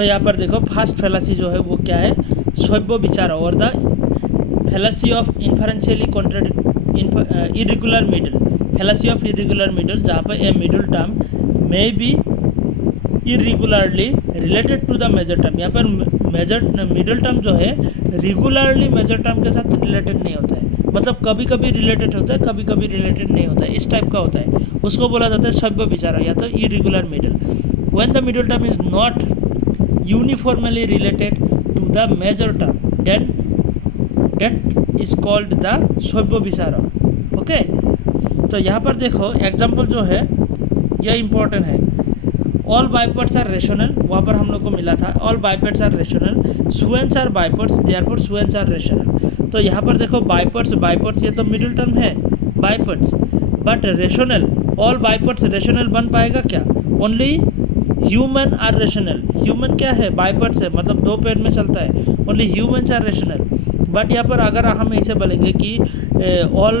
तो यहाँ पर देखो फर्स्ट फैलासी जो है वो क्या है, शैव्य विचार और the fallacy of inferentially irregular middle, fallacy of irregular middle, जहाँ पर a middle term may be irregularly related to the major term. यहाँ पर मेजर मिडल टर्म जो है रेगुलरली मेजर टर्म के साथ रिलेटेड नहीं होता है, मतलब कभी कभी रिलेटेड होता है, कभी कभी रिलेटेड नहीं होता है, इस टाइप का होता है, उसको बोला जाता है शैव्य विचार या तो irregular middle. When the middle term is not uniformly related to the major term, then that is called the शैव्य विचार। ओके, तो यहाँ पर देखो एग्जाम्पल जो है यह इंपॉर्टेंट है। ऑल बाइपर्ड्स आर रेशनल, वहाँ पर हम लोग को मिला था all bipeds are rational, swans are bipeds, therefore swans are rational. तो यहाँ पर देखो बाइपर्ड्स ये तो मिडिल टर्म है bipeds, but rational, all bipeds rational बन पाएगा क्या? Only human are rational, human क्या है? बाइपर्ड्स है, मतलब दो पैर में चलता है, only humans are rational. But यहाँ पर अगर हम ऐसे बोलेंगे कि all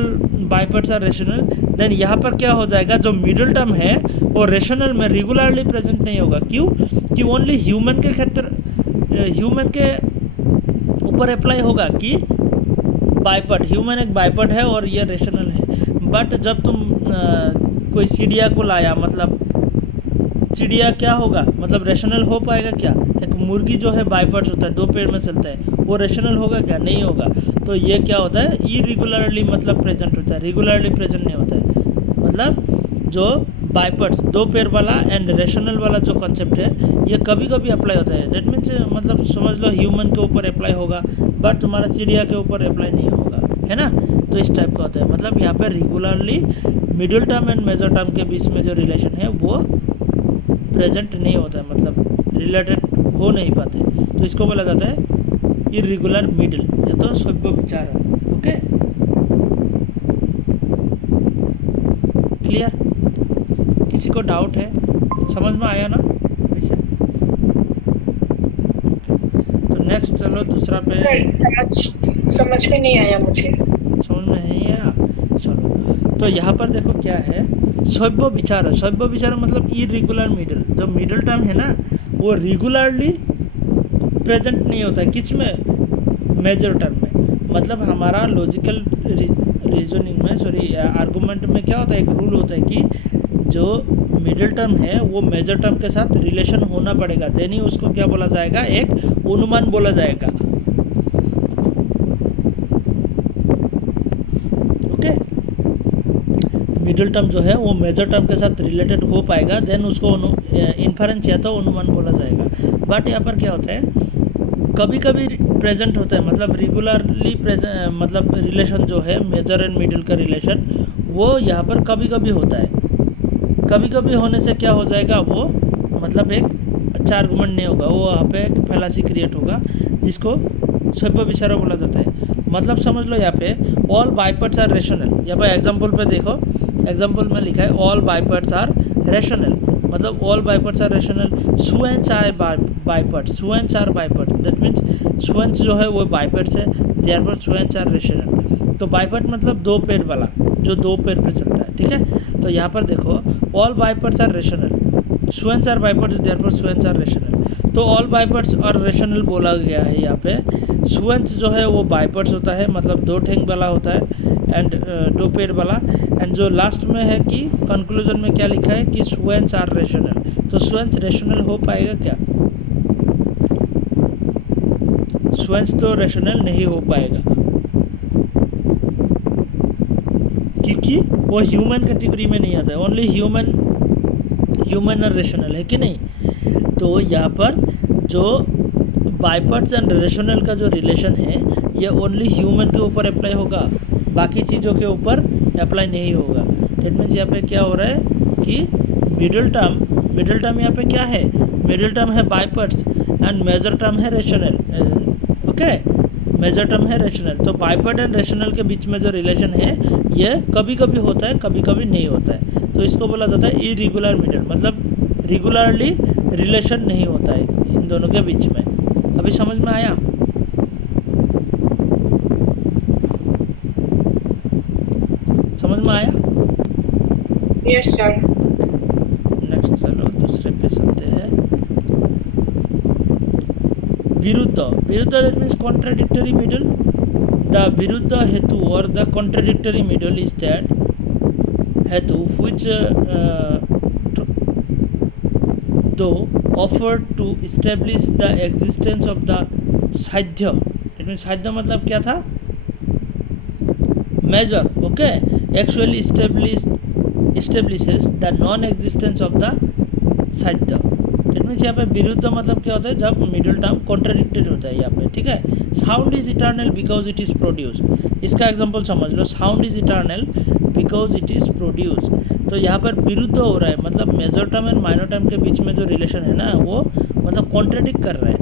bipeds are rational, then यहाँ पर क्या हो जाएगा, जो मिडिल टर्म है वो रेशनल में रेगुलरली प्रेजेंट नहीं होगा। क्यों? कि ओनली ह्यूमन के ह्यूमन के ऊपर अप्लाई होगा कि बाइपर्ड, ह्यूमन एक बाइपर्ड है और ये रेशनल है। बट जब तुम कोई चिड़िया को लाया, मतलब चिड़िया क्या होगा, मतलब रेशनल हो पाएगा क्या? एक मुर्गी जो है बाइपर्ड होता है, दो पैर में चलता है, वो रेशनल होगा क्या? नहीं होगा। तो ये क्या होता है, इरेगुलरली मतलब प्रेजेंट होता है, रेगुलरली प्रेजेंट नहीं होता है। मतलब जो बाइपर्ड्स दो पैर वाला एंड रेशनल वाला जो कॉन्सेप्ट है ये कभी कभी अप्लाई होता है। दैट मीन्स मतलब समझ लो ह्यूमन के ऊपर अप्लाई होगा बट तुम्हारा चिड़िया के ऊपर अप्लाई नहीं होगा, है ना। तो इस टाइप का होता है, मतलब यहाँ पे regularly middle term and major term के बीच में जो रिलेशन है वो प्रेजेंट नहीं होता है, मतलब रिलेटेड हो नहीं पाते, तो इसको बोला जाता है इरेगुलर मिडिल या तो शैव्य विचार। Okay, clear? किसी को डाउट है? समझ में आया ना वैसे? तो नेक्स्ट चलो दूसरा पे। समझ में नहीं आया मुझे। समझ में नहीं आया? चलो, तो यहाँ पर देखो क्या है, शैव्य विचार। शैव्य विचार मतलब इरेगुलर मिडिल, जो मिडिल टर्म है ना वो रेगुलरली प्रेजेंट नहीं होता है, किस में? मेजर टर्म में। मतलब हमारा लॉजिकल रीजनिंग में, सॉरी आर्गूमेंट में क्या होता है, एक रूल होता है कि जो मिडिल टर्म है वो मेजर टर्म के साथ रिलेशन होना पड़ेगा, देन ही उसको क्या बोला जाएगा, एक अनुमान बोला जाएगा। ओके, मिडिल टर्म जो है वो मेजर टर्म के साथ रिलेटेड हो पाएगा, देन उसको इन्फरेंस या तो अनुमान बोला जाएगा। बट यहाँ पर क्या होता है, कभी कभी प्रेजेंट होता है, मतलब रेगुलरली प्रेजेंट, मतलब रिलेशन जो है मेजर एंड मिडिल का रिलेशन वो यहाँ पर कभी कभी होता है। कभी कभी होने से क्या हो जाएगा, वो मतलब एक अच्छा आर्गूमेंट नहीं होगा, वो यहाँ पे एक फैलासी क्रिएट होगा जिसको शैव्य विचार बोला जाता है। मतलब समझ लो यहाँ पे ऑल बाइपर्ड्स आर रेशनल, यहाँ पे एग्जाम्पल पे देखो, एग्जाम्पल में लिखा है ऑल बाइपर्ड्स आर रेशनल, मतलब all bipeds are rational, swans are bipeds, swans are bipeds, that means swans जो है वो बाइपर्ड्स है, देयरफॉर सुएंस आर रेशनल। तो बाइपर्ड मतलब दो पैर वाला, जो दो पैर पे चलता है, ठीक है। तो यहाँ पर देखो all bipeds are rational, swans are bipeds, therefore swans are rational. तो ऑल बाइपर्ड्स और रेशनल बोला गया है यहाँ पे। सुएंस जो है वो बाइपर्ड्स होता है, मतलब दो ठेंग वाला होता है एंड दो पैर वाला, एंड जो लास्ट में है कि कंक्लूजन में क्या लिखा है कि सुएंस आर रेशनल। तो सुएंस रेशनल हो पाएगा क्या? सुएंस तो रेशनल नहीं हो पाएगा क्योंकि वो ह्यूमन कैटेगरी में नहीं आता है, ओनली ह्यूमन और रेशनल है कि नहीं। तो यहाँ पर जो बाइपर्ड्स एंड रेशनल का जो रिलेशन है ये ओनली ह्यूमन के ऊपर अप्लाई होगा, बाकी चीज़ों के ऊपर अप्लाई नहीं होगा। दैट मीन्स यहाँ पे क्या हो रहा है कि मिडिल टर्म यहाँ पे क्या है, मिडिल टर्म है बाइपर्ड्स एंड मेजर टर्म है रेशनल। ओके, मेजर टर्म है रेशनल। तो बाइपर्ड एंड रेशनल के बीच में जो रिलेशन है ये कभी कभी होता है, कभी कभी नहीं होता है, तो इसको बोला जाता है इरेगुलर मिडिल, मतलब रेगुलरली रिलेशन नहीं होता है इन दोनों के बीच में। अभी समझ में आया? समझ में आया? Yes sir. नेक्स्ट चलो दूसरे पे चलते हैं। Viruddha. Viruddha, that means contradictory middle. The Viruddha hetu or the contradictory middle is that hetu which though offered to establish the existence of the साध्य. That means साध्य मतलब क्या था? Measure. Okay. Actually establishes the non-existence of the साध्य. That means यहाँ पे विरुद्ध मतलब क्या होता है? जब मिडिल टर्म कॉन्ट्राडिक्टेड होता है यहाँ पे, ठीक है. Sound is eternal because it is produce. इसका एग्जांपल समझ लो. Sound is eternal because it is produce. तो यहाँ पर विरुद्ध हो रहा है, मतलब major term and minor term के बीच में जो रिलेशन है ना, वो मतलब कॉन्ट्राडिक्ट कर रहा है.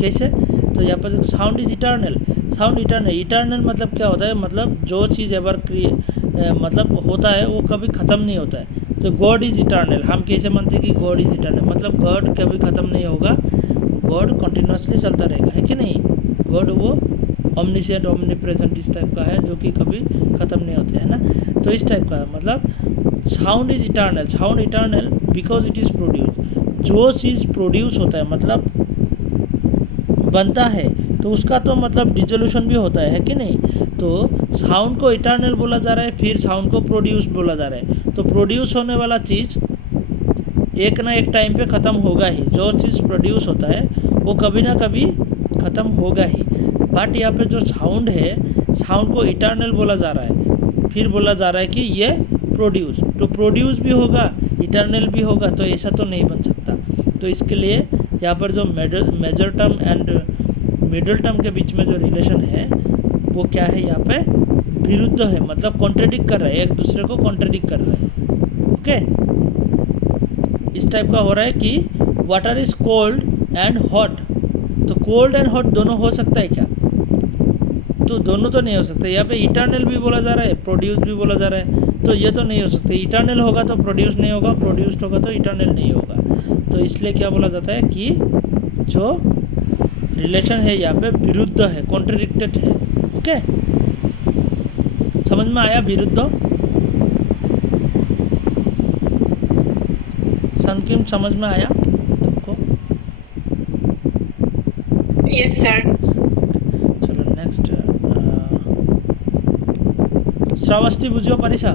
कैसे? तो यहाँ पर sound is eternal. Sound eternal. Eternal मतलब क्या होता है? मतलब जो चीज़ एवर मतलब होता है वो कभी ख़त्म नहीं होता है. तो गॉड इज इटर्नल. हम कैसे मानते हैं कि गॉड इज इटर्नल? मतलब गॉड कभी ख़त्म नहीं होगा, गॉड कंटिन्यूसली चलता रहेगा, है कि नहीं? गॉड वो ओमनिसेंट, ओमनीप्रेजेंट इस टाइप का है जो कि कभी ख़त्म नहीं होते, है ना. तो इस टाइप का मतलब sound is eternal. Sound eternal because it is produce. जो चीज़ प्रोड्यूस होता है मतलब बनता है, तो उसका तो मतलब डिसोल्यूशन भी होता है कि नहीं. तो साउंड को इटर्नल बोला जा रहा है, फिर साउंड को प्रोड्यूस बोला जा रहा है. तो प्रोड्यूस होने वाला चीज़ एक ना एक टाइम पे ख़त्म होगा ही. जो चीज़ प्रोड्यूस होता है वो कभी ना कभी ख़त्म होगा ही. बट यहाँ पे जो साउंड है, साउंड को इटर्नल बोला जा रहा है, फिर बोला जा रहा है कि ये प्रोड्यूस. तो प्रोड्यूस भी होगा, इटर्नल भी होगा, तो ऐसा तो नहीं बन सकता. तो इसके लिए यहाँ पर जो major term and middle term के बीच में जो रिलेशन है वो क्या है? यहाँ पे विरुद्ध है, मतलब कॉन्ट्रडिक्ट कर रहा है, एक दूसरे को कॉन्ट्रडिक्ट कर रहा है. ओके. इस टाइप का हो रहा है कि water is cold and hot. तो कोल्ड एंड हॉट दोनों हो सकता है क्या? तो दोनों तो नहीं हो सकता. यहाँ पे इटर्नल भी बोला जा रहा है, प्रोड्यूस भी बोला जा रहा है, तो ये तो नहीं हो सकते. इटर्नल होगा तो प्रोड्यूस नहीं होगा, प्रोड्यूस्ड होगा तो इटर्नल नहीं होगा. तो इसलिए क्या बोला जाता है कि जो रिलेशन है यहाँ पे विरुद्ध है, कॉन्ट्रडिक्टेड है. ओके. समझ में आया विरुद्ध? संकीम समझ में आया तुमको? Yes, sir. चलो नेक्स्ट. শ্রাবস্তি বুঝিব পাৰিছা?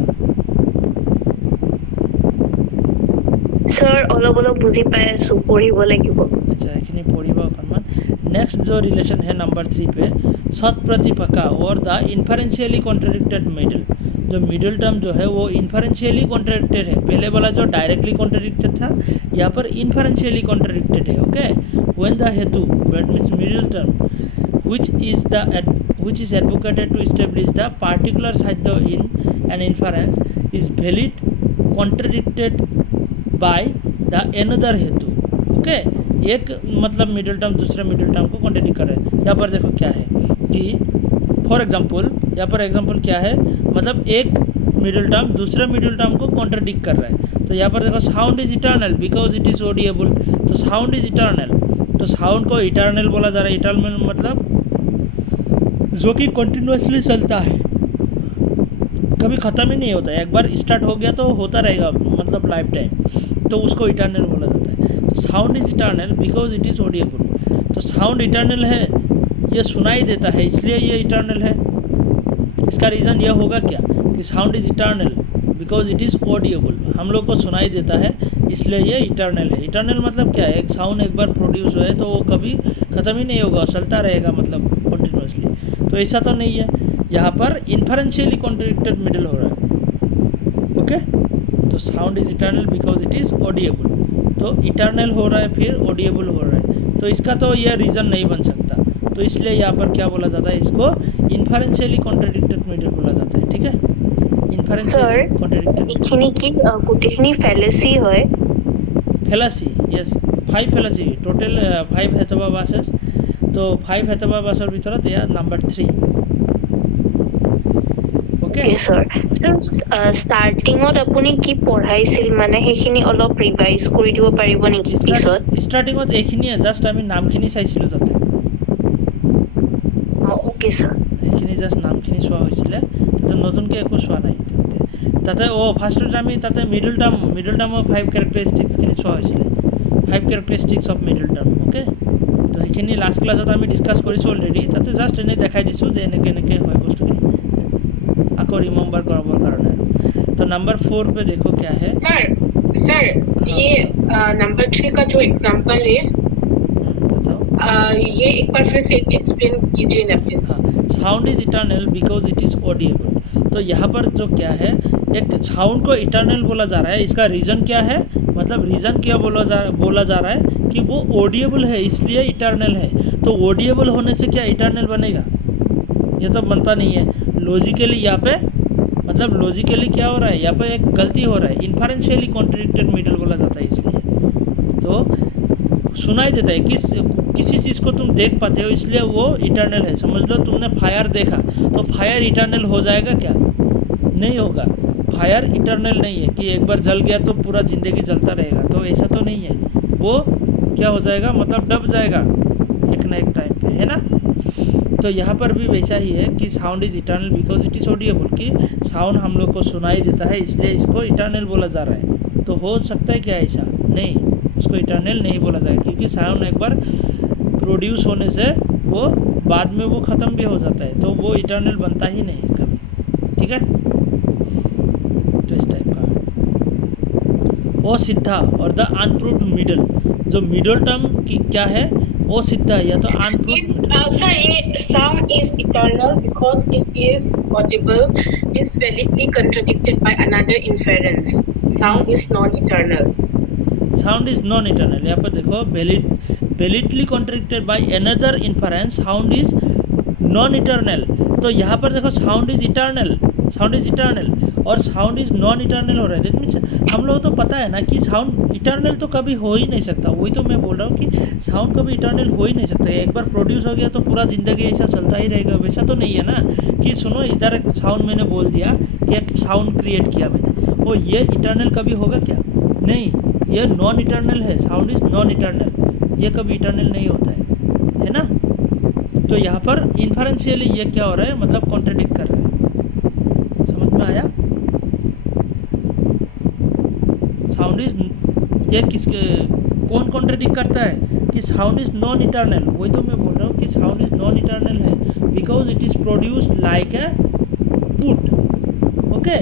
স্যার অলপ অলপ বুজি পাই আছো, পঢ়িব লাগিব. अच्छा, এইখিনি পঢ়িব অকণমান. नेक्स्ट जो रिलेशन है नंबर 3 पे, सत प्रतिपक्का और द इन्फरेंशियली कॉन्ट्रडिक्टेड मिडल. जो मिडल टर्म जो है वो इन्फरेंशियली कॉन्ट्रडिक्टेड है. पहले वाला जो डायरेक्टली कॉन्ट्रडिक्टेड था, यहाँ पर इन्फरेंशियली कॉन्ट्रडिक्टेड है. ओके. व्हेन द हेतु, that means middle term, which is advocated to establish the particular साध्य in an inference is valid contradicted by the another हेतु. ओके. एक मतलब मिडिल टर्म दूसरे मिडिल टर्म को कॉन्ट्रडिक्ट कर रहे हैं. यहाँ पर देखो क्या है कि फॉर एग्जांपल, यहाँ पर एग्जांपल क्या है, मतलब एक मिडिल टर्म दूसरे मिडिल टर्म को कॉन्ट्रडिक्ट कर रहा है. तो यहाँ पर देखो sound is eternal because it is audible. तो साउंड इज इटर्नल, तो साउंड को इटर्नल बोला जा रहा है. इटर्नल मतलब जो कि कंटिन्यूसली चलता है, कभी ख़त्म ही नहीं होता है. एक बार स्टार्ट हो गया तो होता रहेगा, मतलब लाइफ टाइम. तो उसको इटर्नल बोला जाता है. तो sound is eternal because it is audible. तो साउंड इटर्नल है, ये सुनाई देता है, इसलिए ये इटर्नल है. इसका रीज़न यह होगा क्या कि sound is eternal because it is audible. हम लोग को सुनाई देता है, इसलिए ये इटर्नल है. इटर्नल मतलब क्या है? एक साउंड एक बार प्रोड्यूस हुआ है तो वो कभी ख़त्म ही नहीं होगा, चलता रहेगा, मतलब कंटिन्यूसली. तो ऐसा तो नहीं है. यहाँ पर इन्फरेंशियली कॉन्ट्रडिक्टेड मिडल हो रहा है. ओके. तो sound is eternal because it is audible. तो इटर्नल हो रहा है, फिर ऑडिएबल हो रहा है. तो इसका तो यह रीज़न नहीं बन सकता. तो इसलिए यहाँ पर क्या बोला जाता है? इसको इन्फरेंशियली कॉन्ट्रडिक्टेड मिडल बोला जाता है. ठीक है. Inferentially contradicted. এইখিনি কি গোটেইখিনি ফেলেসি হয়? Fallacy, yes. 5 ফেলাসি টোটেল 5 হেতবা বাসেস. তো 5 হেতবা বাসৰ ভিতৰত এয়া number 3. Okay. Okay sir. Sir স্টার্টিংত আপুনি কি পঢ়াইছিল, মানে সেইখিনি অলপ ৰিভাইজ কৰি দিব পাৰিব নেকি পিছত? ষ্টাৰ্টিঙত এইখিনিয়ে জাষ্ট আমি নামখিনি চাইছিলোঁ তাতে. Okay sir. এইখিনি জাষ্ট নামখিনি চোৱা হৈছিলে, তাতে নতুনকৈ একো চোৱা নাই. তাতে ফাৰ্ষ্টত আমি তাতে মিডল টাৰ্মৰ 5 কেৰেক্টাৰিষ্টিক্সখিনি চোৱা হৈছিলে. 5 কেৰেক্টাৰিষ্টিক্স অফ মিডল টাৰ্ম. ওকে. তো সেইখিনি লাষ্ট ক্লাছত আমি ডিছকাছ কৰিছোঁ অলৰেডি, তাতে জাষ্ট এনেই দেখাই দিছোঁ যে এনেকৈ হয় বস্তুখিনি, আকৌ ৰিমেম্বাৰ কৰাবৰ কাৰণে। तो नंबर 4 पे देखो क्या है। सर ये नंबर 3 का जो एग्जांपल है बताओ। ये एक बार फिर से एक्सप्लेन कीजिए ना please. Sound is eternal because it is audible. तो यहाँ पर जो क्या है, एक साउंड को इटर्नल बोला जा रहा है, इसका रीज़न क्या है, मतलब रीज़न क्या बोला जा रहा है कि वो ऑडिएबल है इसलिए इटर्नल है। तो ऑडिएबल होने से क्या इटर्नल बनेगा, ये तो बनता नहीं है। लॉजिकली यहाँ पे मतलब लॉजिकली क्या हो रहा है, यहाँ पे एक गलती हो रहा है, इन्फरेंशियली कॉन्ट्रडिक्टेड मिडल बोला जाता है इसलिए। तो सुनाई देता है कि किसी चीज़ को तुम देख पाते हो इसलिए वो इटर्नल है। समझ लो तुमने फायर देखा तो फायर इटर्नल हो जाएगा क्या, नहीं होगा। फायर इटर्नल नहीं है कि एक बार जल गया तो पूरा ज़िंदगी जलता रहेगा, तो ऐसा तो नहीं है। वो क्या हो जाएगा, मतलब दब जाएगा एक ना एक टाइम पे, है ना। तो यहाँ पर भी वैसा ही है कि sound is eternal because it is audible, कि साउंड हम लोग को सुनाई देता है इसलिए इसको इटर्नल बोला जा रहा है। तो हो सकता है क्या ऐसा, नहीं, इसको इटर्नल नहीं बोला जाएगा क्योंकि साउंड एक बार प्रोड्यूस होने से वो बाद में वो ख़त्म भी हो जाता है, तो वो इटर्नल बनता ही नहीं कभी, ठीक है। तो इस टाइप का वो सीधा और द अनप्रूव्ड मिडल, जो मिडल टर्म की क्या है वो सीधा या तो अनप्रूव्ड। सर ये sound is eternal because it is audible is validly contradicted by another inference. Sound is non eternal. Sound is non eternal, यहाँ पर देखो validly contradicted by another inference, sound is non eternal. तो यहाँ पर देखो sound is eternal और sound is non eternal हो रहा है। दैट मीन्स हम लोग तो पता है ना कि साउंड इटर्नल तो कभी हो ही नहीं सकता, वही तो मैं बोल रहा हूँ कि साउंड कभी इटर्नल हो ही नहीं सकता। एक बार प्रोड्यूस हो गया तो पूरा ज़िंदगी ऐसा चलता ही रहेगा, वैसा तो नहीं है ना कि सुनो इधर एक साउंड मैंने बोल दिया कि एक साउंड क्रिएट किया मैंने, वो ये इटर्नल कभी होगा क्या, नहीं, ये नॉन इटर्नल है। साउंड इज नॉन इटर्नल, ये कभी इटर्नल नहीं होता है ना। तो यहाँ पर इन्फरेंशियली ये क्या हो रहा है, मतलब कॉन्ट्रडिक्ट कर रहा है। समझ में आया। साउंड इज ये किसके कौन कॉन्ट्रडिक्ट करता है कि साउंड इज नॉन इटर्नल, वही तो मैं बोल रहा हूँ कि साउंड इज नॉन इटर्नल है because it is produced like A put. Okay,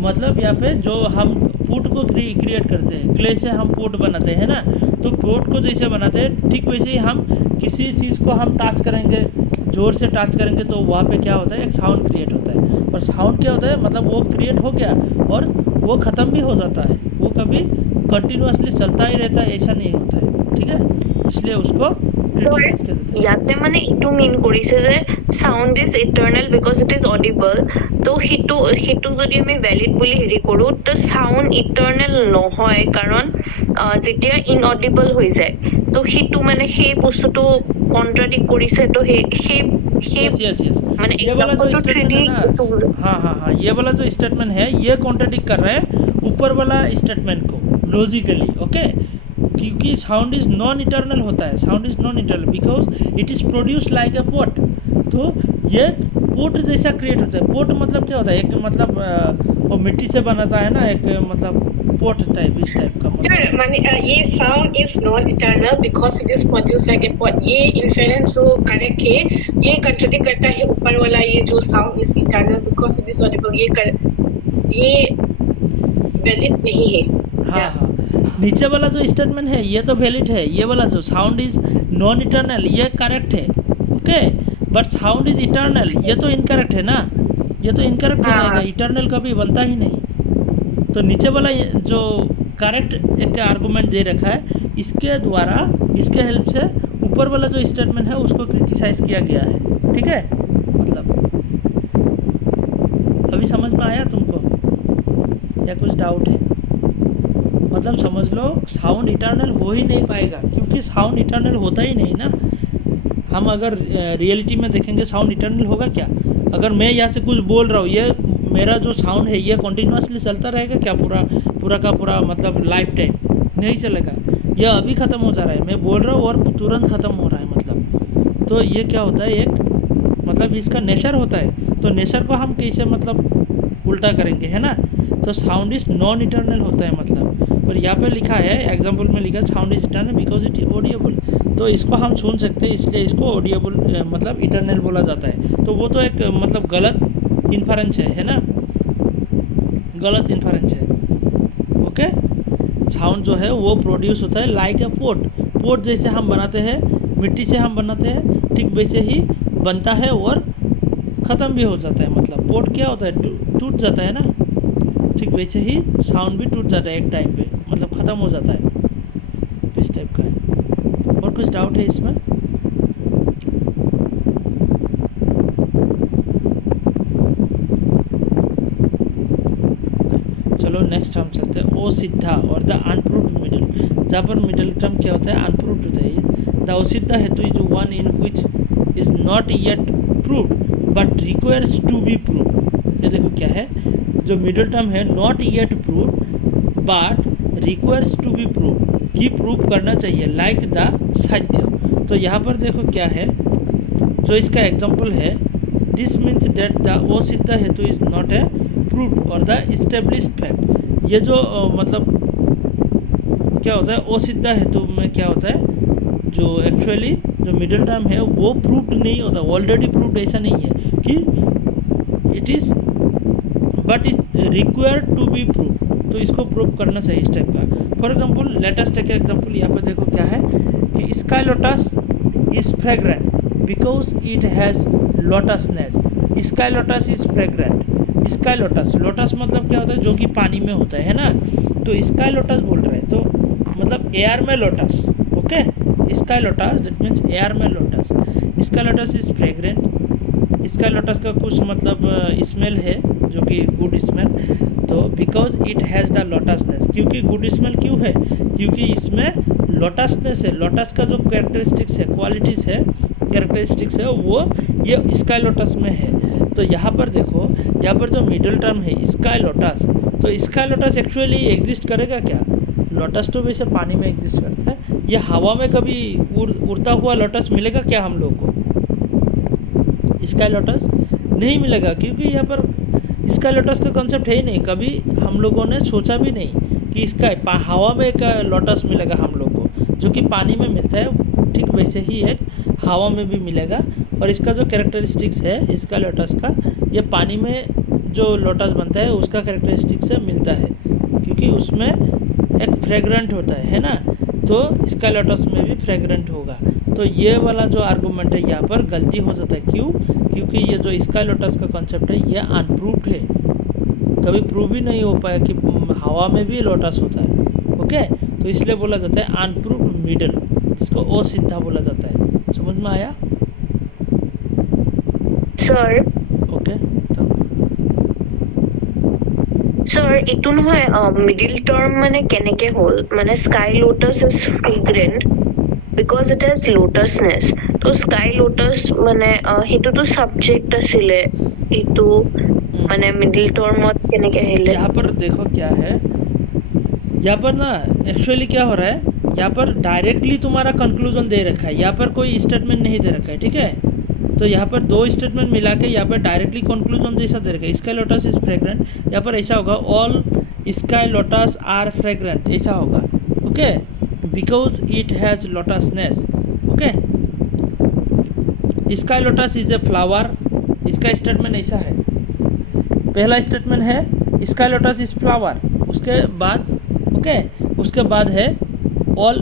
मतलब यहाँ पे जो हम पुट को क्रिएट करते हैं, क्ले से हम पोट बनाते हैं ना, तो पोट को जैसे बनाते हैं ठीक वैसे ही हम किसी चीज़ को हम टच करेंगे, ज़ोर से टच करेंगे तो वहाँ पे क्या होता है, एक साउंड क्रिएट होता है। और साउंड क्या होता है, मतलब वो क्रिएट हो गया और वो ख़त्म भी हो जाता है, वो कभी कंटिन्यूसली चलता ही रहता है, ऐसा नहीं होता है, ठीक है। इसलिए उसको ইয়াতে মানে ইটো মিন কৰিছে যে sound is eternal because it is audible. তো সেইটো যদি আমি ভ্যালিড বুলি হেৰি কৰো তো সাউন্ড ইটাৰনেল নহয়, কাৰণ যেতিয়া ইনঅডিবল হৈ যায় তো সেইটো মানে সেই বস্তুটো কন্ট্ৰাডিক্ট কৰিছে। তো সেই मैंने ये वाला जो स्टेटमेंट है ना, हाँ, ये वाला जो स्टेटमेंट है ये कॉन्ट्रडिक्ट कर रहा है ऊपर वाला स्टेटमेंट को लॉजिकली। ओके, क्योंकि साउंड इज नॉन इटर्नल होता है, sound is non eternal because it is produced like a pot. तो ये पोट जैसा क्रिएट होता है। पोट मतलब क्या होता है, एक मतलब वो मिट्टी से बनाता है ना, एक मतलब पोट टाइप, इस टाइप का। सर माने ये sound is non eternal because it is produced like a pot, ये इन्फेरेंस जो करेक्ट है, ये कंट्राडिक्ट करता है ऊपर वाला ये जो sound is eternal because it is audible, ये वैलिड नहीं है। हाँ, नीचे वाला जो स्टेटमेंट है ये तो वैलिड है, ये वाला जो साउंड इज नॉन इटर्नल ये करेक्ट है। Okay, but sound is eternal ये तो इनकरेक्ट है ना, ये तो इनकरेक्ट हो जाएगा, इटर्नल कभी बनता ही नहीं। तो नीचे वाला जो करेक्ट एक आर्गूमेंट दे रखा है, इसके द्वारा, इसके हेल्प से ऊपर वाला जो स्टेटमेंट है उसको क्रिटिसाइज किया गया है, ठीक है। मतलब अभी समझ में आया तुमको या कुछ डाउट है? मतलब समझ लो साउंड इटर्नल हो ही नहीं पाएगा क्योंकि साउंड इटर्नल होता ही नहीं ना। हम अगर रियलिटी में देखेंगे साउंड इटर्नल होगा क्या? अगर मैं यहाँ से कुछ बोल रहा हूँ, ये मेरा जो साउंड है ये कंटिन्यूसली चलता रहेगा क्या पूरा का पूरा, मतलब लाइफ टाइम नहीं चलेगा। ये अभी ख़त्म हो जा रहा है, मैं बोल रहा हूँ और तुरंत ख़त्म हो रहा है, मतलब। तो ये क्या होता है, एक मतलब इसका नेचर होता है। तो नेचर को हम कैसे मतलब उल्टा करेंगे, है ना। तो साउंड इज नॉन इटर्नल होता है मतलब। और यहाँ पे लिखा है एग्जाम्पल में लिखा है sound is eternal because it audible. तो इसको हम सुन सकते हैं, इसलिए इसको ऑडिएबल मतलब इटरनल बोला जाता है। तो वो तो एक मतलब गलत इन्फरेंस है ना, गलत इन्फरेंस है। ओके, साउंड जो है वो प्रोड्यूस होता है लाइक ए पोट जैसे हम बनाते हैं, मिट्टी से हम बनाते हैं, ठीक वैसे ही बनता है और ख़त्म भी हो जाता है। मतलब पोट क्या होता है, टूट जाता है ना, ठीक वैसे ही साउंड भी टूट जाता है एक टाइम पे, मतलब ख़त्म हो जाता है। तो इस टाइप का है। और कुछ डाउट है इसमें? चलो नेक्स्ट हम चलते हैं ओ सिद्धा और द अनप्रूव्ड मिडल। जहाँ पर मिडल टर्म क्या होता है, अनप्रूव्ड होता है। द असिद्धा हेतु is one in which is not yet proved but requires to be proved. ये देखो क्या है, जो मिडल टर्म है not yet proved but requires to be proved, कि प्रूव करना चाहिए, लाइक द साध्य। तो यहाँ पर देखो क्या है, जो इसका एग्जाम्पल है, दिस मीन्स डेट द ओ सिद्धा हेतु इज नॉट ए प्रूव्ड और द इस्टेब्लिश्ड फैक्ट। ये जो मतलब क्या होता है, ओ सिद्धा हेतु में क्या होता है, जो एक्चुअली जो मिडिल टर्म है वो प्रूव्ड नहीं होता, ऑलरेडी प्रूव्ड ऐसा नहीं है कि it is but it required to be prove. तो इसको प्रूव करना चाहिए इस टाइप का। For example latest tech example, यहाँ पर देखो क्या है कि sky lotus is fragrant because it has lotusness. Sky lotus is fragrant. Sky lotus, lotus मतलब क्या होता है, जो कि पानी में होता है ना, तो स्काई लोटस बोल रहे हैं, तो मतलब एयर में lotus. Okay, sky lotus that means air में lotus. Sky lotus is fragrant. Sky lotus का कुछ मतलब स्मेल है जो कि गुड स्मेल। तो because it has the lotusness, क्योंकि गुड स्मेल क्यों है, क्योंकि इसमें लोटसनेस है। लोटस का जो कैरेक्टरिस्टिक्स है, क्वालिटीज़ है, कैरेक्टरिस्टिक्स है, वो ये स्काई लोटस में है। तो यहाँ पर देखो, यहाँ पर जो मिडिल टर्म है स्काई लोटस, तो स्काई लोटस एक्चुअली एग्जिस्ट करेगा क्या? लोटस तो वैसे पानी में एग्जिस्ट करता है, ये हवा में कभी उड़ता हुआ लोटस मिलेगा क्या हम लोग को? स्काई लोटस नहीं मिलेगा, क्योंकि यहाँ पर स्काई लोटस का कॉन्सेप्ट है ही नहीं। कभी हम लोगों ने सोचा भी नहीं कि स्काई हवा में एक लोटस मिलेगा हम लोग को, जो कि पानी में मिलता है, ठीक वैसे ही एक हवा में भी मिलेगा। और इसका जो कैरेक्टरिस्टिक्स है स्काई लोटस का, ये पानी में जो लोटस बनता है उसका कैरेक्टरिस्टिक्स से मिलता है, क्योंकि उसमें एक फ्रेग्रेंट होता है ना, तो स्काई लोटस में भी फ्रेग्रेंट होगा। तो ये वाला जो आर्गूमेंट है यहाँ पर गलती हो जाता है। क्यों? क्योंकि ये जो स्काई लोटस का कॉन्सेप्ट है ये अनप्रूव्ड है, कभी प्रूव ही नहीं हो पाया कि हवा में भी लोटस होता है। ओके, तो इसलिए बोला जाता है अनप्रूव्ड मिडल, जिसको ओ सिद्धा बोला जाता है। समझ में आया सर? ओके, तो सर এইটো নহয়, মিডিল টার্ম মানে কেনেকে হ'ল, মানে sky lotus is fragrant because it has lotusness. তো স্কাই লোটাস মানে সেইটোতো সাবজেক্ট আছিলে, এইটো মানে মিডিল টার্মত কেনেকে আহিলে? यहाँ पर देखो क्या है, यहाँ पर ना एक्चुअली क्या हो रहा है, यहाँ पर डायरेक्टली तुम्हारा कंक्लूजन दे रखा है, यहाँ पर कोई स्टेटमेंट नहीं दे रखा है। ठीक है, तो यहाँ पर दो स्टेटमेंट मिला के यहाँ पर डायरेक्टली कंक्लूजन जैसा दे रखा है, स्काई लोटस इज फ्रेग्रेंट, यहाँ पर ऐसा होगा all sky lotus are fragrant, ऐसा होगा। Okay, because it has lotusness. Okay, sky lotus is a flower, इसका स्टेटमेंट ऐसा है। पहला स्टेटमेंट है स्काई लोटस इज फ्लावर, उसके बाद ओके, उसके बाद है all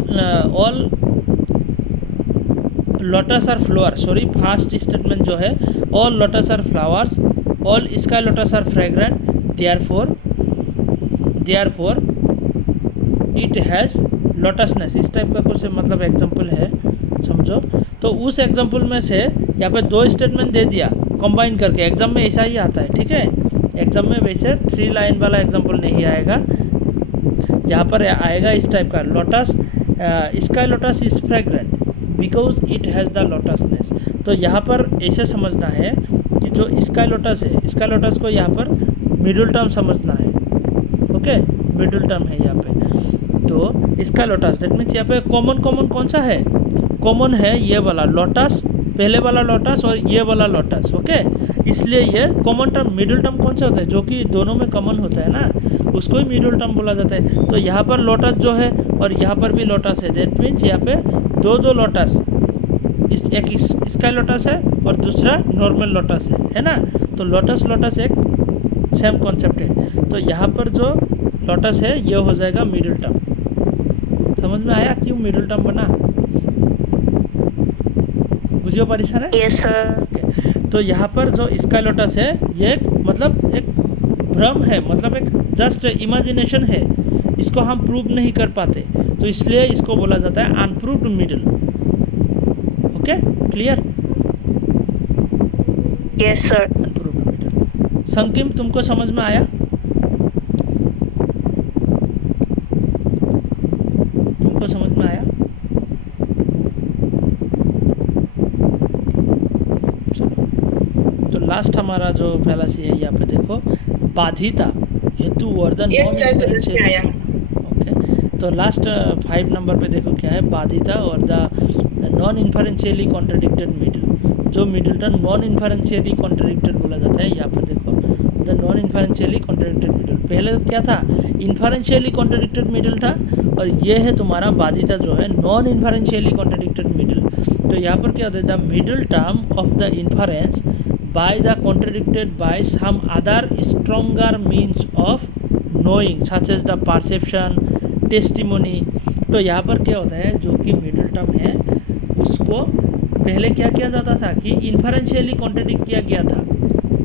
lotus are flower, sorry first statement जो है all lotus are flowers, all sky lotus are fragrant, therefore it has lotusness. इस टाइप का कुछ मतलब एग्जांपल है, समझो। तो उस एग्जांपल में से यहाँ पे दो स्टेटमेंट दे दिया कंबाइन करके, एग्जाम में ऐसा ही आता है। ठीक है, एग्जाम में वैसे 3 लाइन वाला एग्जांपल नहीं आएगा, यहाँ पर आएगा इस टाइप का, lotus sky lotus is fragrant because it has the lotusness. तो यहाँ पर ऐसे समझना है कि जो स्काई लोटस है, स्काई लोटस को यहाँ पर मिडिल टर्म समझना है। ओके, मिडिल टर्म है यहाँ पे। तो स्काई लोटस दैट मीन्स यहाँ पे कॉमन कौन सा है? कॉमन है ये वाला लोटस, पहले वाला लोटस और ये वाला लोटस। ओके, इसलिए ये कॉमन टर्म, मिडिल टर्म कौन सा होता है? जो कि दोनों में कॉमन होता है ना, उसको ही मिडिल टर्म बोला जाता है। तो यहाँ पर लोटस जो है और यहाँ पर भी लोटस है, दैट मीन्स यहाँ पे दो दो लोटस, एक स्काई लोटस है और दूसरा नॉर्मल लोटस है ना। तो लोटस लोटस एक सेम कॉन्सेप्ट है। तो यहाँ पर जो लोटस है ये हो जाएगा मिडिल टर्म। समझ में आया क्यों मिडिल टर्म बना? बुझियो परिसर है? Yes sir. तो यहाँ पर जो स्काई लोटस है ये मतलब एक भ्रम है, मतलब एक जस्ट इमेजिनेशन है, इसको हम प्रूव नहीं कर पाते, तो इसलिए इसको बोला जाता है unproved middle. Okay, clear? Yes sir. Unproved middle. संकिम, तुमको समझ में आया? तुमको समझ में आया? तो लास्ट हमारा जो फैलासी है यहाँ पे देखो, बाधिता हेतु वर्धन। यस सर, समझ में आया। ओके, तो लास्ट 5 नंबर पे देखो क्या है, बाधिता और the non inferentially contradicted middle. जो middle term non inferentially contradicted बोला जाता है, यहाँ पर देखो the non inferentially contradicted middle. पहले क्या था? इन्फरेंशियली कॉन्ट्रडिक्टेड मिडल था, और ये है तुम्हारा बाधिता जो है नॉन इन्फरेंशियली कॉन्ट्रडिक्टेड मिडल। तो यहाँ पर क्या होता है, the middle term of the inference by the contradicted by some other stronger means of knowing such as the perception, testimony। तो यहाँ पर क्या होता है, जो कि मिडिल टर्म है उसको पहले क्या किया जाता था कि इन्फरेंशियली कॉन्ट्रडिक्ट किया गया था।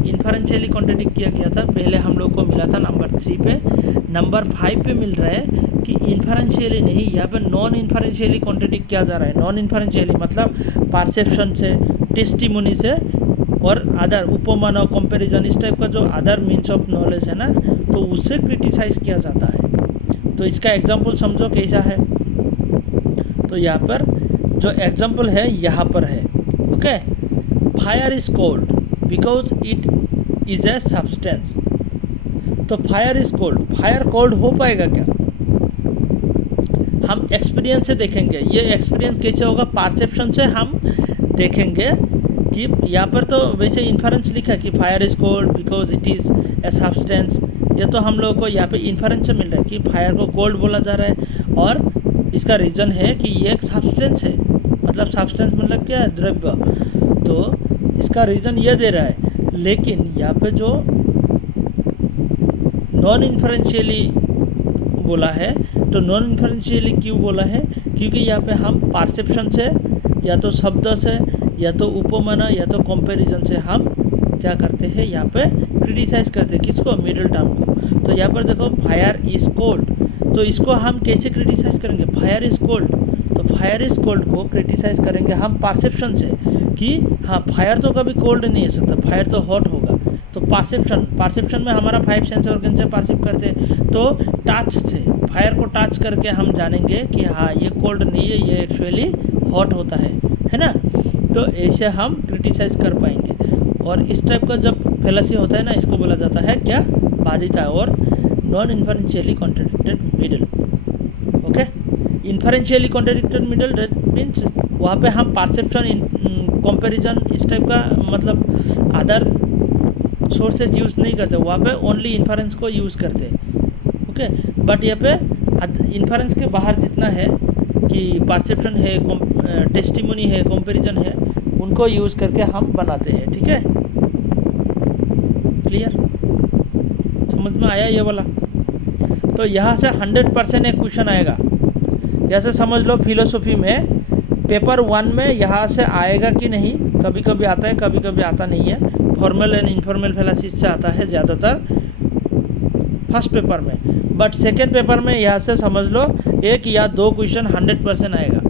इन्फरेंशियली कॉन्ट्रडिक्ट किया गया था, पहले हम लोग को मिला था नंबर 3 पे। नंबर 5 पे मिल रहा है कि इन्फरेंशियली नहीं, यहाँ पे नॉन इन्फरेंशियली कॉन्ट्रडिक्ट किया जा रहा है। नॉन इन्फरेंशियली मतलब परसेप्शन से, टेस्टिमोनी से और अदर उपमान और कंपैरिजन, इस टाइप का जो अदर मीन्स ऑफ नॉलेज है ना, तो उससे क्रिटिसाइज किया जाता है। तो इसका एग्जांपल समझो कैसा है। तो यहाँ पर जो एग्जांपल है यहाँ पर है, okay. Fire is cold because it is a substance. तो fire is cold, fire cold हो पाएगा क्या? हम एक्सपीरियंस से देखेंगे। ये एक्सपीरियंस कैसे होगा? परसेप्शन से हम देखेंगे कि यहाँ पर तो वैसे इन्फरेंस लिखा कि fire is cold because it is a substance. ये तो हम लोगों को यहाँ पे इन्फरेंस से मिल रहा है कि फायर को कोल्ड बोला जा रहा है, और इसका रीज़न है कि ये एक सब्सटेंस है। मतलब सब्सटेंस मतलब क्या है? द्रव्य। तो इसका रीज़न ये दे रहा है। लेकिन यहाँ पे जो नॉन इन्फरेंशियली बोला है, तो नॉन इन्फरेंशियली क्यों बोला है? क्योंकि यहाँ पे हम परसेप्शन से, या तो शब्द से, या तो उपमाना, या तो कंपैरिजन से हम क्या करते हैं, यहाँ पे क्रिटिसाइज करते हैं। किसको? मिडिल टर्म को। तो यहाँ पर देखो फायर इज कोल्ड, तो इसको हम कैसे क्रिटिसाइज करेंगे? फायर इज कोल्ड, तो फायर इज कोल्ड को क्रिटिसाइज करेंगे हम परसेप्शन से कि हाँ फायर तो कभी कोल्ड नहीं हो सकता, फायर तो हॉट होगा। तो परसेप्शन में हमारा 5 सेंस ऑर्गन से परसीव करते हैं। तो टच से, फायर को टच करके हम जानेंगे कि हाँ ये कोल्ड नहीं है, ये एक्चुअली हॉट होता है ना। तो ऐसे हम क्रिटिसाइज कर पाएंगे। और इस टाइप का जब फेलासी होता है ना, इसको बोला जाता है क्या? बाधिता और non inferentially contradicted middle. Okay, inferentially contradicted middle that means वहाँ पे हम परसेप्शन, कंपैरिजन, इस टाइप का मतलब अदर सोर्सेज यूज़ नहीं करते, वहाँ पे ओनली इन्फरेंस को यूज़ करते हैं। ओके, बट यहाँ पे इन्फरेंस के बाहर जितना है कि परसेप्शन है, टेस्टिमोनी है, कंपैरिजन है, उनको यूज़ करके हम बनाते हैं। ठीक है, क्लियर? समझ में आया ये वाला? तो यहाँ से 100% एक क्वेश्चन आएगा। जैसे समझ लो फिलोसॉफी में पेपर 1 में यहाँ से आएगा कि नहीं, कभी कभी आता है, कभी कभी आता नहीं है। फॉर्मल एंड इनफॉर्मल फेलासिस से आता है ज़्यादातर फर्स्ट पेपर में, बट सेकेंड पेपर में यहाँ से समझ लो 1 या 2 क्वेश्चन 100% आएगा।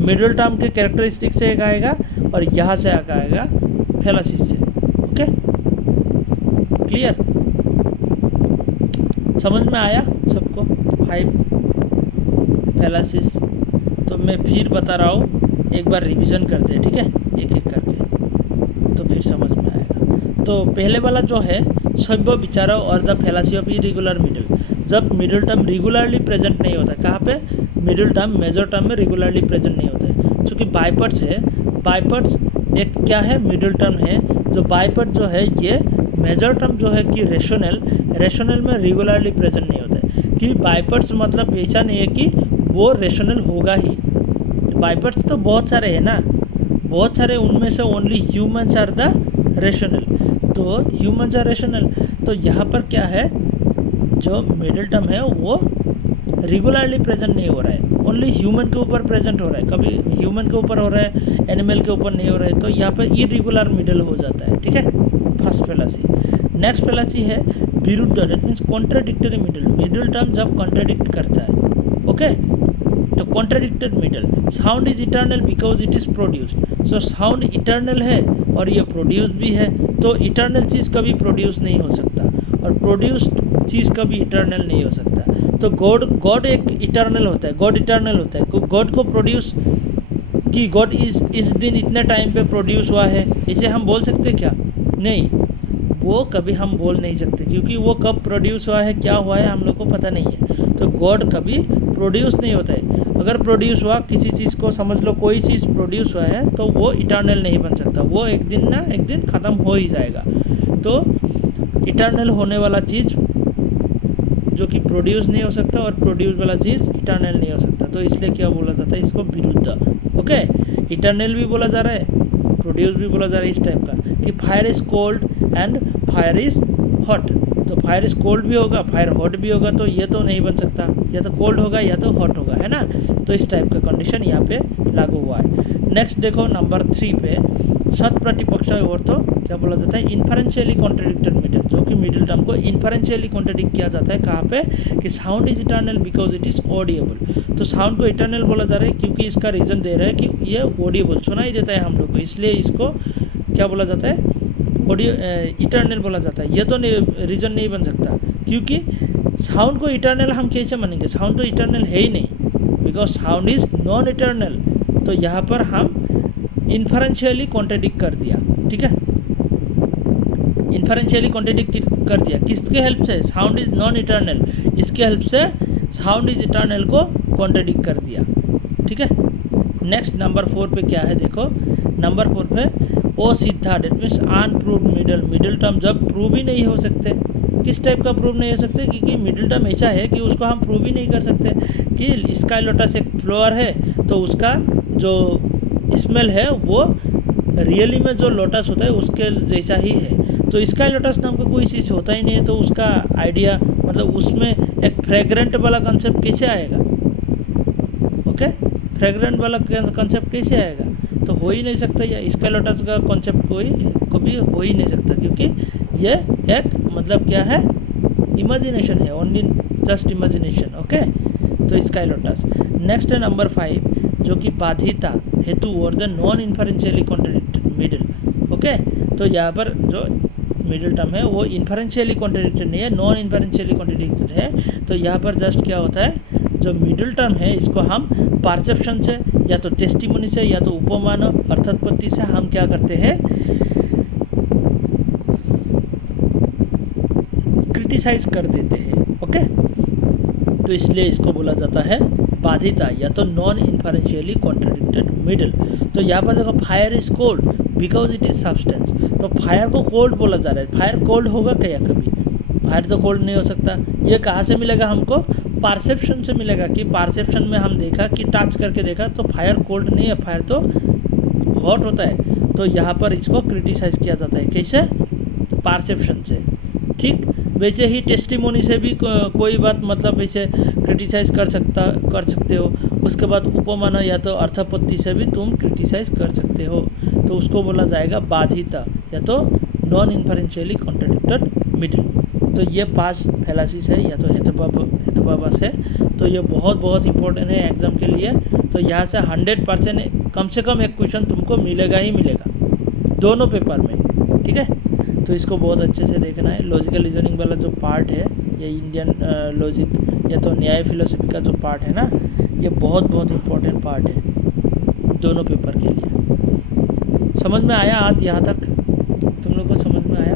मिडिल टर्म के कैरेक्टरिस्टिक से एक आएगा, और यहाँ से एक आएगा फेलासिस से। Okay, clear? समझ में आया सबको 5 फेलासिस? तो मैं फिर बता रहा हूँ, एक बार रिवीजन करते हैं, ठीक है, एक एक करके, तो फिर समझ में आएगा। तो पहले वाला जो है सभ्य विचारों और द फेलासी ऑफ इरेगुलर मिडल। जब मिडिल टर्म रेगुलरली प्रेजेंट नहीं होता, कहाँ पे? मिडिल टर्म मेजर टर्म में रेगुलरली प्रेजेंट नहीं होता है, क्योंकि बाइपर्ट्स है। बाइपर्ट्स एक क्या है? मिडिल टर्म है। जो बाइपर्ट जो है ये मेजर टर्म जो है कि रेशनल में रेगुलरली प्रेजेंट नहीं होता है। कि बाइपर्ट्स मतलब ऐसा नहीं है कि वो रेशनल होगा ही, बाइपर्ड्स तो बहुत सारे हैं ना, बहुत सारे, उनमें से only humans are the rational. तो ह्यूमंस आर रेशनल, तो यहाँ पर क्या है, जो मिडिल टर्म है वो रेगुलरली प्रेजेंट नहीं हो रहा है, ओनली ह्यूमन के ऊपर प्रेजेंट हो रहा है, कभी ह्यूमन के ऊपर हो रहा है, एनिमल के ऊपर नहीं हो रहा है, तो यहाँ पर इरेगुलर मिडल हो जाता है। ठीक है, फर्स्ट फेलासी। नेक्स्ट फेलासी है विरुद्ध, that means contradictory middle. Middle term जब कॉन्ट्राडिक्ट करता है, ओके, तो contradicted middle. Sound is eternal because it is produced. So sound eternal है और ये प्रोड्यूस भी है, तो इटर्नल चीज़ कभी प्रोड्यूस नहीं हो सकता और प्रोड्यूस्ड चीज़ कभी इटर्नल नहीं हो सकता। तो गॉड एक इटर्नल होता है, गॉड इटर्नल होता है। गॉड को प्रोड्यूस कि गॉड इस दिन इतने टाइम पे प्रोड्यूस हुआ है, इसे हम बोल सकते क्या? नहीं, वो कभी हम बोल नहीं सकते, क्योंकि वो कब प्रोड्यूस हुआ है, क्या हुआ है, हम लोग को पता नहीं है। तो गॉड कभी प्रोड्यूस नहीं होता है। अगर प्रोड्यूस हुआ किसी चीज़ को, समझ लो कोई चीज़ प्रोड्यूस हुआ है, तो वो इटर्नल नहीं बन सकता, वो एक दिन ना एक दिन ख़त्म हो ही जाएगा। तो इटर्नल होने वाला चीज़ जो कि प्रोड्यूस नहीं हो सकता और प्रोड्यूस वाला चीज़ इटर्नल नहीं हो सकता, तो इसलिए क्या बोला जाता है इसको? विरुद्ध। ओके, इटर्नल भी बोला जा रहा है, प्रोड्यूस भी बोला जा रहा है, इस टाइप का कि fire is cold and fire is hot. तो फायर इज़ कोल्ड भी होगा, फायर हॉट भी होगा, तो ये तो नहीं बन सकता, या तो कोल्ड होगा या तो हॉट होगा, है ना। तो इस टाइप का कंडीशन यहाँ पे लागू हुआ है। नेक्स्ट देखो नंबर 3 पे, सत प्रतिपक्ष और तो क्या बोला जाता है? इन्फरेंशियली कॉन्ट्रडिक्टेड मिडल, जो कि मिडिल टर्म को इन्फरेंशियली कॉन्ट्रडिक्ट किया जाता है। कहाँ पे? कि sound is eternal because it is audible. तो साउंड को इटर्नल बोला जा रहा है क्योंकि इसका रीज़न दे रहा है कि ये ऑडिएबल, सुनाई देता है हम लोग को, इसलिए इसको क्या बोला जाता है? ऑडियो इटर्नल बोला जाता है। ये तो नहीं, रीज़न नहीं बन सकता, क्योंकि साउंड को इटर्नल हम कैसे मानेंगे? साउंड तो इटर्नल है ही नहीं, because sound is non eternal. तो यहाँ पर हम इन्फरेंशियली कॉन्ट्रडिक्ट कर दिया। ठीक है, इन्फरेंशियली कॉन्ट्रडिक्ट कर दिया। किसके हेल्प से? साउंड इज़ नॉन इटर्नल, इसके हेल्प से साउंड इज़ इटर्नल को कॉन्ट्रडिक्ट कर दिया। ठीक है, नेक्स्ट नंबर 4 पे क्या है देखो, नंबर 4 पे ओ सीधा, that means unproved middle. Middle term जब प्रूव ही नहीं हो सकते, किस टाइप का प्रूव नहीं हो सकते? क्योंकि मिडिल टर्म ऐसा है कि उसको हम प्रूव ही नहीं कर सकते कि स्काई लोटस एक फ्लावर है, तो उसका जो स्मेल है वो रियली में जो लोटस होता है उसके जैसा ही है। तो स्काई लोटस नाम का कोई चीज़ होता ही नहीं है, तो उसका आइडिया, मतलब उसमें एक फ्रेग्रेंट वाला कंसेप्ट कैसे आएगा? ओके, फ्रेग्रेंट वाला कंसेप्ट कैसे आएगा? तो हो ही नहीं सकता, या स्काई लोटस का कॉन्सेप्ट कोई कभी हो ही नहीं सकता, क्योंकि ये एक मतलब क्या है? इमेजिनेशन है, ओनली जस्ट इमेजिनेशन। ओके, तो स्काई लोटस। नेक्स्ट है नंबर 5, जो कि बाधिता हेतु और the non inferentially contradicted middle. Okay, तो यहाँ पर जो मिडिल टर्म है वो इन्फरेंशियली कॉन्ट्रडिक्टेड नहीं है, नॉन इन्फरेंशियली कॉन्ट्रडिक्टेड है। तो यहाँ पर जस्ट क्या होता है, जो मिडिल टर्म है इसको हम परसेप्शन से या तो टेस्टिमोनी से या तो उपमान अर्थोत्पत्ति से हम क्या करते हैं? क्रिटिसाइज कर देते हैं। ओके, तो इसलिए इसको बोला जाता है बाधिता या तो नॉन इन्फरेंशियली कॉन्ट्रडिक्टेड मिडल। तो यहाँ पर देखो, fire is cold because it is substance. तो फायर को कोल्ड बोला जा रहा है, फायर कोल्ड होगा क्या? कभी फायर तो कोल्ड नहीं हो सकता। ये कहाँ से मिलेगा हमको? परसेप्शन से मिलेगा, कि परसेप्शन में हम देखा कि टच करके देखा तो फायर कोल्ड नहीं है, फायर तो हॉट होता है। तो यहाँ पर इसको क्रिटिसाइज किया जाता है, कैसे? परसेप्शन से। ठीक, वैसे ही टेस्टिमोनी से भी कोई बात मतलब वैसे क्रिटिसाइज कर सकते हो। उसके बाद उपमान या तो अर्थापत्ति से भी तुम क्रिटिसाइज कर सकते हो, तो उसको बोला जाएगा बाधिता या तो नॉन इन्फरेंशियली कॉन्ट्रडिक्टेड मिडिल। तो ये 5 फैलासीज है या तो हेतुबाबस है। तो ये बहुत बहुत इंपॉर्टेंट है एग्जाम के लिए। तो यहाँ से 100% कम से कम एक क्वेश्चन तुमको मिलेगा ही मिलेगा, दोनों पेपर में। ठीक है, तो इसको बहुत अच्छे से देखना है। लॉजिकल रीजनिंग वाला जो पार्ट है, ये इंडियन लॉजिक या तो न्याय फिलोसफी का जो पार्ट है ना, ये बहुत बहुत इम्पोर्टेंट पार्ट है दोनों पेपर के लिए। समझ में आया आज यहाँ तक? तुम लोग को समझ में आया?